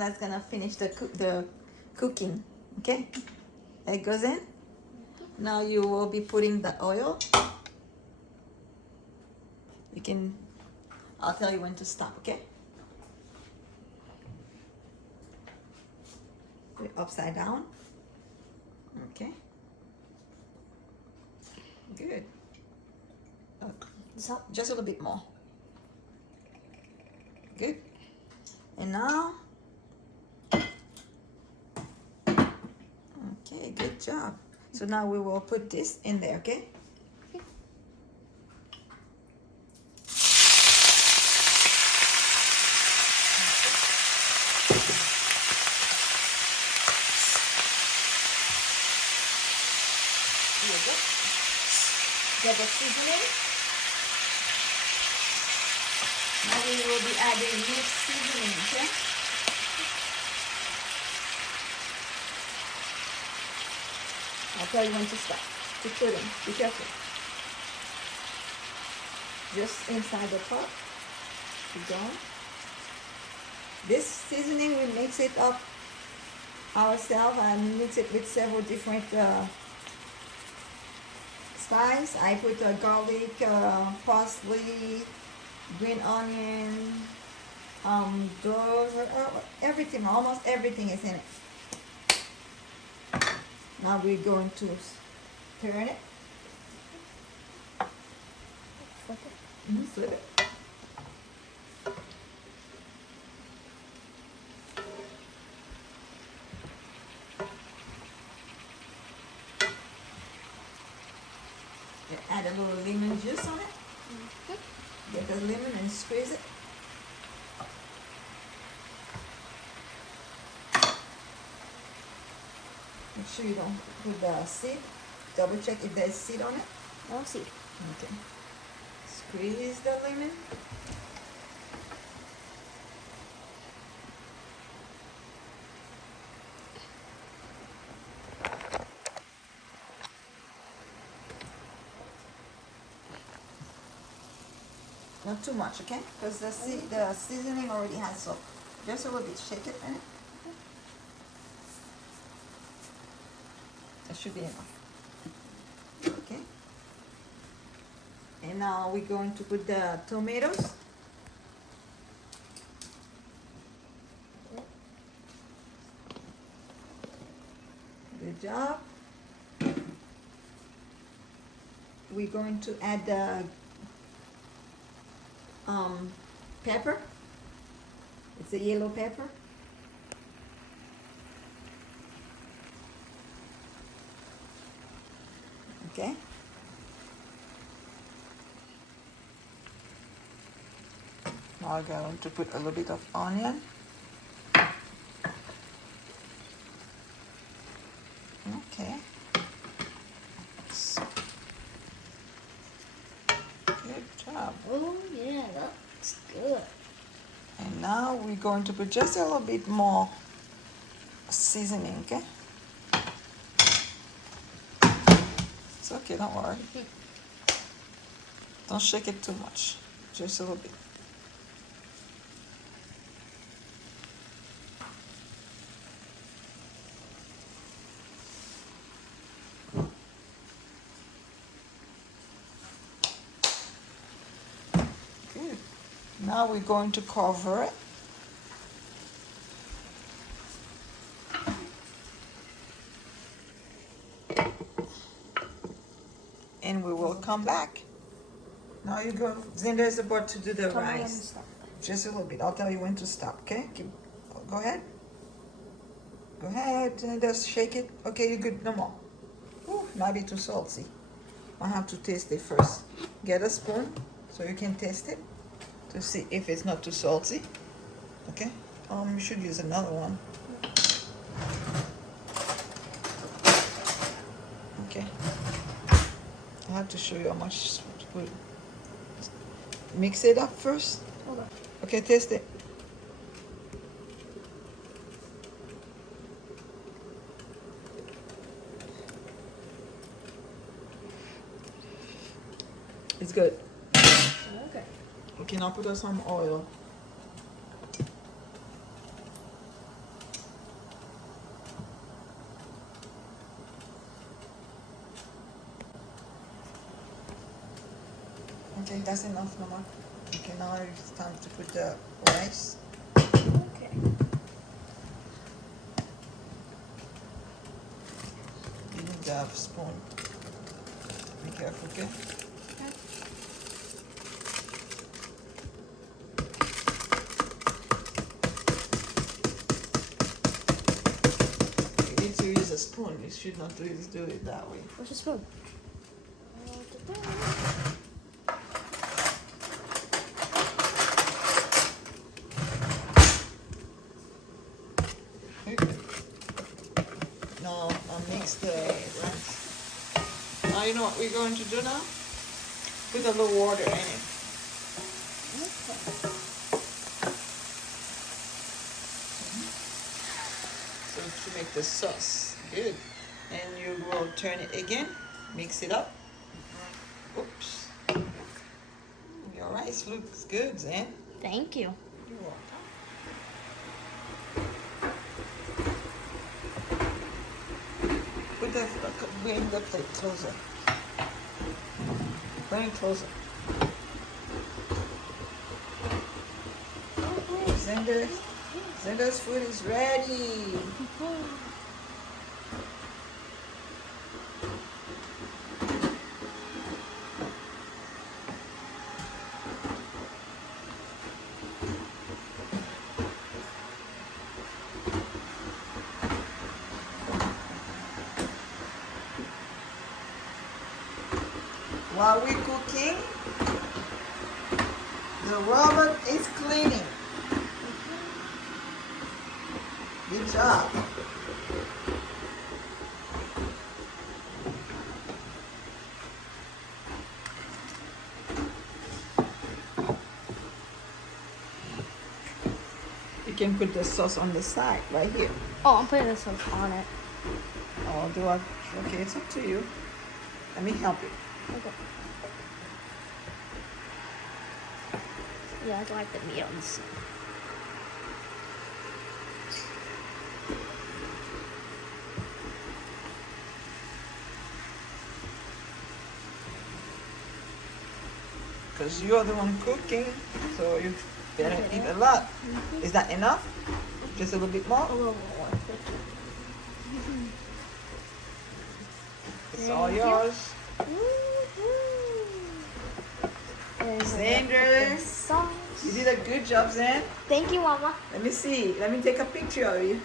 that's gonna finish the cooking. Okay, it goes in. Now you will be putting the oil. You can, I'll tell you when to stop, okay? Put it upside down. Okay. Good. Just a little bit more. Good. And now, okay, good job. So now we will put this in there, okay? Here we go. Get the seasoning. Now we will be adding mixed seasoning, okay? I'll tell you when to stop. To put in. Be careful. Just inside the pot. Keep going. This seasoning, we mix it up ourselves and mix it with several different spice. I put garlic, parsley, green onion, everything, almost everything is in it. Now we're going to turn it. Flip it. Flip it. Add a little lemon juice on it. Get the lemon and squeeze it. Make sure you don't put the seed. Double check if there's seed on it. No seed. Okay. Squeeze the lemon. Not too much, okay? Because the seasoning already has salt. Just a little bit. Shake it in it. That should be enough. Okay. And now we're going to put the tomatoes. Good job. We're going to add the pepper. It's a yellow pepper. Okay. Now I'm going to put a little bit of onion. Okay. So, good job. Oh yeah, that's good. And now we're going to put just a little bit more seasoning, okay? It's okay, don't worry. Don't shake it too much, just a little bit. Good. Now we're going to cover it. And we will come back. Now you go. Zinda is about to do the Tell me when to rice. stop. Just a little bit. I'll tell you when to stop. Okay? Go ahead. Go ahead. Just shake it. Okay, you're good. No more. Ooh, might be too salty. I have to taste it first. Get a spoon so you can taste it to see if it's not too salty. Okay? You should use another one. Okay. I have to show you how much to put. Mix it up first. Hold on. Okay, taste it. It's good. Okay. Okay, now put us some oil. Okay, that's enough, Mama. Okay, now it's time to put the rice. Okay. You need the spoon. Be careful, okay? You need to use a spoon. You should not do it that way. Where's the spoon? Now, I'll mix the rice. Now, you know what we're going to do now? Put a little water in it. So to make the sauce good. And you will turn it again, mix it up. Oops. Your rice looks good, Zen. Thank you. You're welcome. Bring the plate closer. Bring it closer. Zender's food is ready. While we're cooking, the robot is cleaning. Good job. You can put the sauce on the side, right here. Oh, I'm putting this one on it. Oh, do I? Okay, it's up to you. Let me help you. Okay. Yeah, I like the meat on the side. Because you're the one cooking, so you better eat a lot. Is that enough? Just a little bit more? A little more. It's all yours. Xander, you did a good job, Zan. Thank you, Mama. Let me see. Let me take a picture of you.